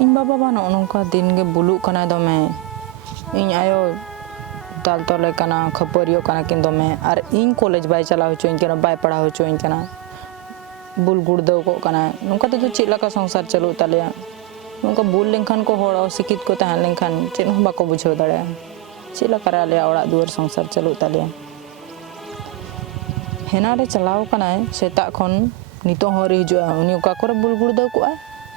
इन बाबा बा नौका दिन के बुलू कना दमे इन आयो दाल तले कना खपरियो कना किन दमे और इन कॉलेज बाय चला हो चोइन कना बाय पढ़ा हो चोइन कना बुल गुड़ दो को कना नौका तो चेक लका संसार चलो तालिया नौका बुल लेंखान को होड़ सिकित को तहन लेंखान चेक हम बाको बुझाव दाड़े चेक लका आले ओड़ा दुआर संसार चलो तालिया हेना रे चलाव कना सेता खन नितो हरी हिजुआ उनी ओका करे बुल गुड़ दो को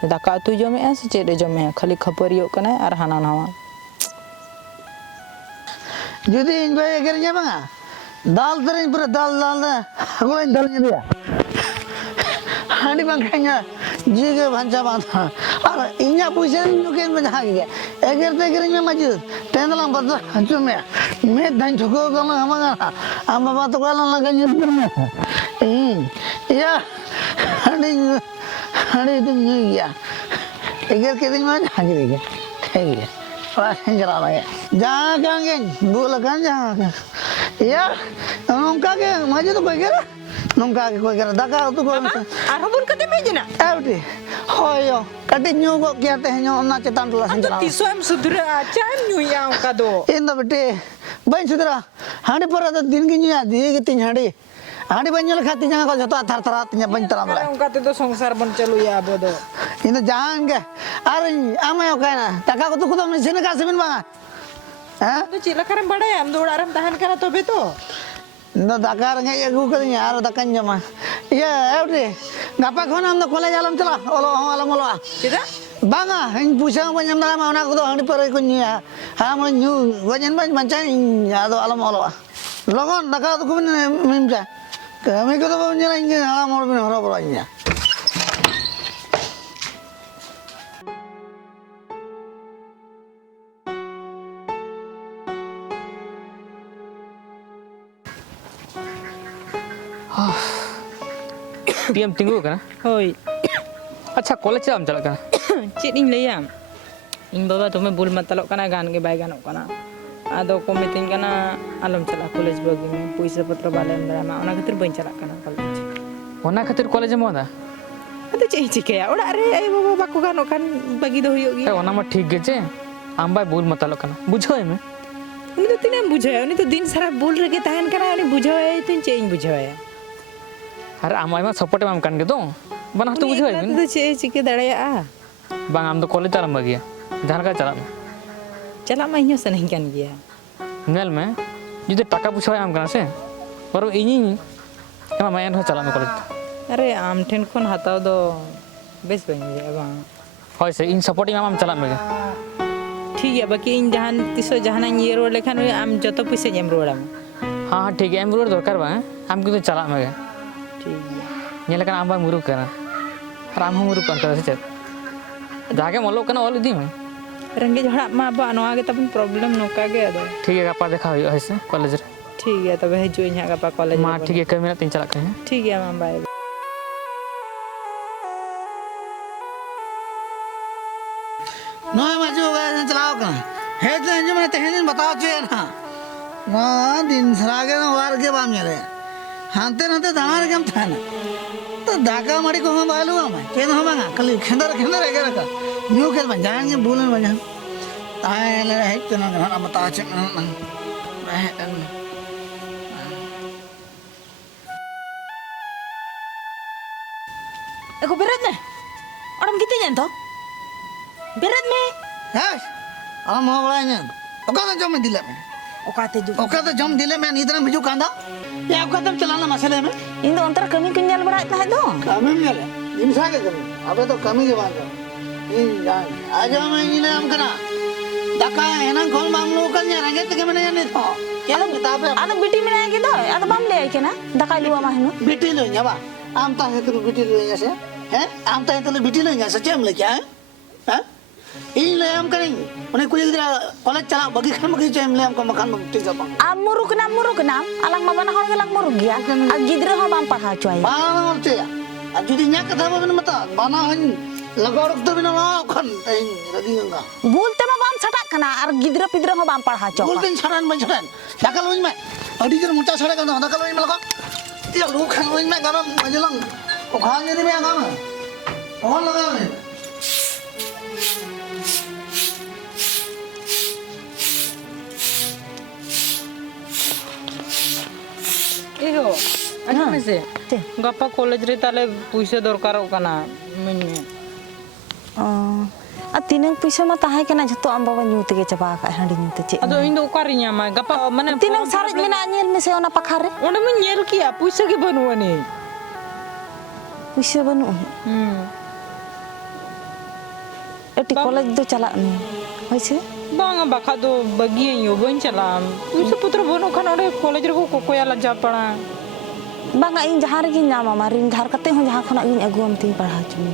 दाका उतु जमे से चेक जमे खाली खपरियो कना और हाना नवा जुदी इन भाई अगर ये बंगा दाल तरीन पूरा दाल दाल ना अगला इन दाल ये दिया हानी बंगाइया जी के भांचा बांधा और इन्या पूछे नुकेन में जहाँ गया अगर ये मौजूद तेंदलां बंदा हंचो में मैं धन ठुको कल हमारा हम बाबा तो कल लगा निस्तर में या हानी हानी तो नहीं गया अगर के दिन में जहाँ गया ठीक है जरा लगे जहाँ कहेंगे बोल कहाँ जहाँ या नौका के मजे तो कोई करा नौका के कोई करा दाका तो कोई आरो बुल कते में जना ऐवटी होयो कटी न्यू को क्या ते न्यू ना चेतान तुला संजरा तिसो एम सुधरा चाम न्यू या का दो इन बेटे बन सुधरा हांडी पर तो दिन की न्यू या दिए की तीन हांडी हांडी बन जल खाती जहाँ को जता थर थरा तीन बन तरा मला उनका तो संसार बन चलो या बोदो इन जान के अरे आमे ओके ना दाका को तो खुद में सिन का सिन बांगा हाँ तो चिल्ला करम बड़ा है हम दौड़ आराम तहन करा तो बे तो न दाका रंगे ये गुकर नहीं यार दाका जमा ये ऐवटी गापा कौन हम तो कॉलेज आलम चला ओलो हम आलम ओलो चिदा बांगा इन पूछा बन जम दामा उना को तो हांडी पर को न्यू या हम न्यू वजन बन मंचा या तो आलम ओलो लोगों दाका तो कुछ मिमचा कमी को तो बन जला इंगे आलम ओलो में हरा बड़ा इंगे टीएम तिंगु कना होय अच्छा कॉलेज चला चला कना चेक इन लैया इन बाबा तुम्हें बुल मतलो कना गान के बाय गानो कना आदो को मितिन कना आलम चला कॉलेज बगी में पैसा पत्र बाले हमरा मा ओना खातिर बइन चला कना कॉलेज ओना खातिर कॉलेज में मोदा अते चे चिकेया ओड़ा रे आई बाबा बाको गानो कान बगी दो होयो गी ओना म ठीक गे जे आम बाय बुल मतलो कना बुझो में उनी तो तिने बुझाय उनी तो दिन सारा बुल रगे तहन कना उनी बुझाय तिन चे इन बुझाय अरे आम आइमा सपोर्ट एम कान गे दो बना तो बुझो तो चे चिके दड़ाया बांग आम तो कॉलेज तारम बगिया जहां का चला चला मा इयो से नहीं कान गया नेल में जुदे टाका पुछो आम कना से और इनी एमा मायन हो चला में कॉलेज अरे आम ठेन खन हताव दो बेस बन गया बा होय से इन सपोर्ट आम चला में ठीक है बाकी इन जहान तिसो जहाना ये रोड लेखान आम जतो पैसे एम रोड आम हां हां ठीक है एम रोड दरकार बा आम किंतु चला में ठीक है नेल कना आम बा मुरुक कना और आम मुरुक कन का से जाके मोलो कना ओल दी में रंगे झड़ा मा बा नवा के तबन प्रॉब्लम नोका के अदो ठीक है गपा देखा होय है कॉलेज रे ठीक है तब है जो यहां का कॉलेज मां ठीक है कमी ना तीन चला के ठीक है मां बाय नोए मजो गए चलाओ का है तो जो मैं तहनीन बताओ चाहिए ना ना दिन सरागे ना वार के बाम मेरे हांते नाते दामार के हम था ना तो दाका मड़ी को हम बालू हम के ना हम ना कल खेंदर खेंदर है क्या का न्यू खेल बन जाएंगे बोलन बन जाएं ताए ले है तो ना ना बताओ चाहिए ना है एको बेरत में और हम कितने जानतो बेरत में है हम हो बड़ा नहीं ओका तो जम दिले में ओका तो जम दिले में नींद में बिजू कांदा या ओका तो चलाना मसले में इन दो अंतर कमी किन जान बड़ा इतना है दो कमी में ले इंसान के कमी अबे तो कमी के बात है इन जान आज मैं इन हम करा दाका है ना कौन मामलो कर या रंगे तक मैंने नहीं था क्या किताब है आदो बिटी में आके दो आदो बम ले आके ना दका लिवा माहनो बिटी लो या बा आम ता है तो बिटी लो या से हैं आम ता है तो बिटी लो या सच्चे हम ले क्या है हैं इन ले हम करेंगे उन्हें कोई इधर कॉलेज चला बगी खान बगी चाहिए ले हमको मकान में ठीक है am muruk na alang mabana hor gelang muruk ya ag gidra ho bam parha coy बाना और चाहिए अब जुदी न्याक कथा बन मता बाना हन लगाड़ तो बिना ना खन इन रदिंगा bolte ma bam satak kana ar gidra pidra ho bam parha coy बोलते हैं छड़न में छड़न दाखल हुई मैं अड़ी जर मुंचा छड़े का दाखल हुई मैं लगा ये लोग खान हुई मैं गाना मजलंग ओ खाने नहीं मैं गाना कौन लगा मैं Iyo, aja mese. Cek. Gapa college re tale puisa dorkarok kana. Menye. आ तीन पैसा मा ताहे केना जतो आम बाबा न्यू तेगे चबा का हांडी न्यू ते चे Ado indo ukari nyama. Gapa mane तीन सारे मेना nyel me se ona pakhare Onda men nyel kia puisa ke banu ani. पैसा बनु एटी कॉलेज दो चला नु होइसे Bang baka do bagi yo bon chalam. Puisa putra banu kan ode college re ko koya la ja pada. बांगा इन जहां रे गिन नामा Marin धार कते हो जहां खना गिन अगुम ती पढ़ा चुनी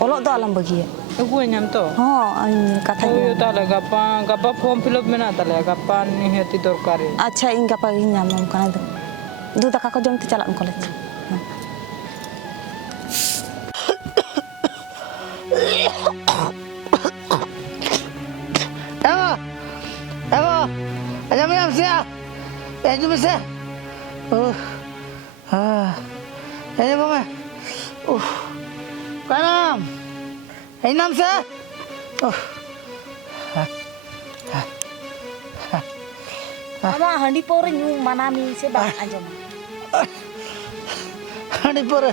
ओलो दो आलम बगिए Aku nyam to. हो इन कथा Oh yo tale gapa form fill up mena tale gapa ni heti dorkare. अच्छा इन गपा गिन नाम कना दो दू दका को जम ती चला college Ego, aja minam sia. Aja bisa. Aja mama. Kanam. Inam sia. मामा हंडी पोर न्यू मनामी से बा आजम Hani pore.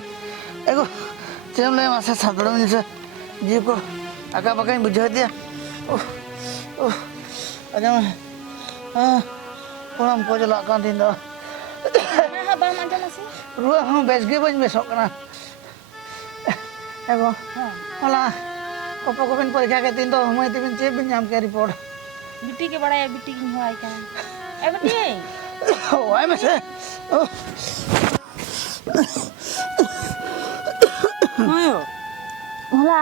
Ego, cem le masa sabdo min se. Ji ko aka pakai bujha dia. Aja mah. Pulang po jala kan tin do. nah bang आजम से Ruah hang besge baj besok kana. Ego. Hola. Kopo kopin parikha ke tin do humai tin che bin jam ke report. बिटी के बड़ा बिटी की हो आई का ए बिटी Oh, ai mas. Ayo. होला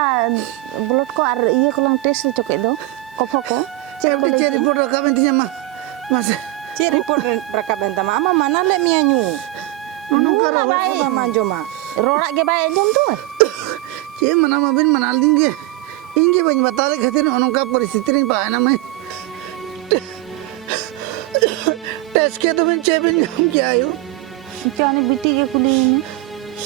ब्लड को और ये को लंग टेस्ट चोके दो कफो को Cek che report ka bin tin mah. Mas. Cik report rakab entama. Ama mana le mi anyu. Nunung Kara Mula baik. sama joma. रोड़ा के बाय जम तो Che mana ma bin manal dinge. Inge ban batale khatir onong ka paristhiti rin pa na mai. Test ke to bin che bin jam kya ayo. क्या ने बिटी के कुली ने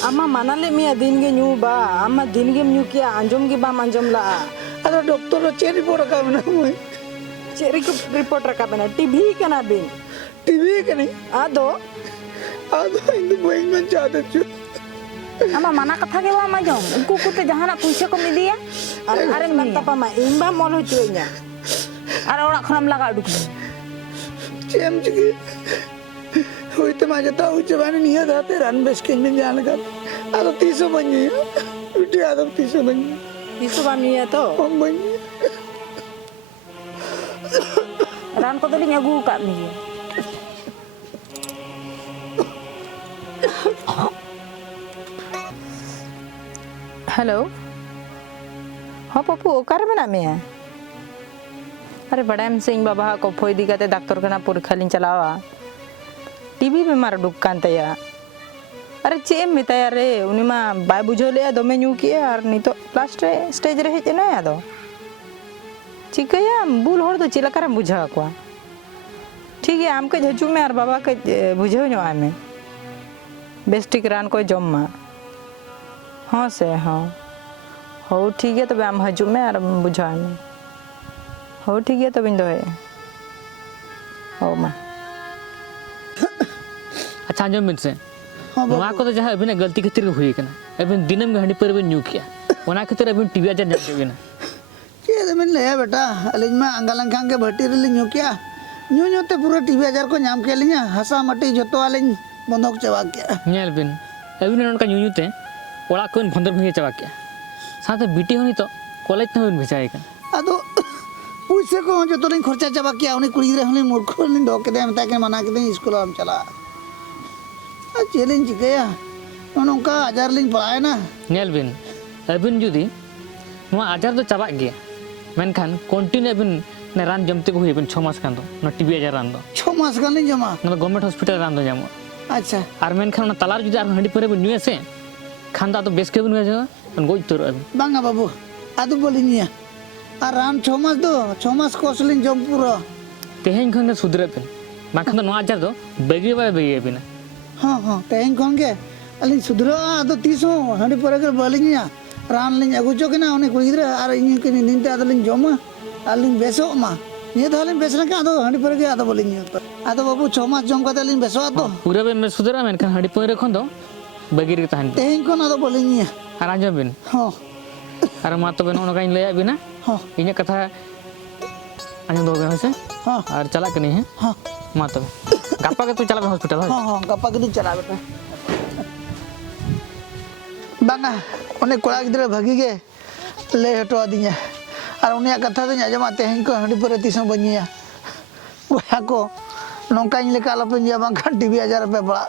Ama mana le mi adin ge nyu ba. Ama din ge nyu kia anjom ge ba anjom la. Ado doktor che report ka bin mai. Cik report rakab ena. TV kana bin. TV ke nahi. Ado. Ado indu bain man chada chu. आमा मना कथा के वा मजम उनको कुते जहाना पैसा को media Are bang tapa ma imba molo cuenya. और ओड़ा खनम लगा डुक Cem chiki. Hoite ma jata uche bani niya date ran beskin bin jana ka. Ado 300 bani. Uti ado 300 bani. Isu ba mi ya to. Om bani. रान को तो लिंग अगू का media Hello. हाँ पप्पू ओकार में ना में है अरे बड़ा एम सिंह बाबा को फोई दी कहते डॉक्टर के ना परीक्षा लिन चलावा टीवी में मार दुकान तया अरे चेम में तया रे उन्हीं माँ बाय बुझो ले दो में न्यू किया और नहीं तो लास्ट रे स्टेज रहे थे ना यादो चिकया बुल होड़ तो चिला कर बुझा को ठीक है आम के झचू में और बाबा के बुझो नो आमे बेस्टिक रान को जम्मा हाँ से हाँ हो ठीक है तब आम हजू में और बुझा में हो ठीक है तब इंदो है हो माँ अच्छा आंजम बिन से नोआ को तो जहां अबिन गलती खातिर हुई कना अबिन दिनम हंडी पर न्यू किया ओना खातिर अबिन टीवी आजा जम Debina Che min le beta alin ma angalang kang ke bhati ri nyu kya. Nyu te pura TV ajar ko nyam ke linya hasa mati joto alin bondok chaba kya. ñel बिन अबिन ननका न्यूते ओड़ा कोन भंदर भंगे चबा के साथे BT होनी तो college न होन भेजाए का Ado puise ko joto lin khorcha chaba kya uni kuri re holi murkho lin dok ke de mata ke mana ke de school am chala. A challenge chikaya. Nonka ajar lin padaye na. ñel बिन अबिन जुदी नोआ आजार तो चबा गया मेनखान continue अबिन ने रान जमते को हुई अबिन 6 मास खान दो न टीवी आजार रान दो 6 mas kan lin jama. न गवर्नमेंट हॉस्पिटल रान दो जामो Acha. आर मेनखान न तलार जुदी आर हंडी पर अबिन न्यू से खान दा तो बेस के बिन वेजा न गोज तोर अबिन Banga babu. Adu bolinya. Aram 6 mas do 6 mas kos lin jom pura. तेहेन खन सुधरे बिन बाखान तो नोआ आजार दो बेगी बा बेगी बिन हाँ हाँ तेहन कौन के अलिन सुधरो आदो 300 हंडी पर अगर बलिnya रान लिंग अगु चो किना उन्हें कुड़ी गिरा और इन के नींद आदो लिंग जोमा आलिंग बेसो मा ये तो आलिंग बेसना क्या आदो हंडी पर के आदो बोलिंग आदो बाबू 6 मास जम का लिंग बेसो आदो पूरा बेन में सुधरा मैन खान हड़ी परे खन दो बगी रे तहन तेहिं को आदो बोलिंग आर आंजम बिन हाँ आर मा तो बेन ओनो काइन लया बिना हाँ इने कथा आंजम दो बेन से हाँ और चला के नहीं है हाँ मा तो गापा के तू चला हॉस्पिटल है हाँ हाँ गप्पा के दिन चला बेटा बांगा उन्हें कोड़ा गिद्रे भागी के ले हटो दिया और उन्हें कथा तो आजमा तेहिं को हंडी पर तीसों बनिया वो को नौका इन लेका लपन जा बांगा टीवी 1000 रुपया पड़ा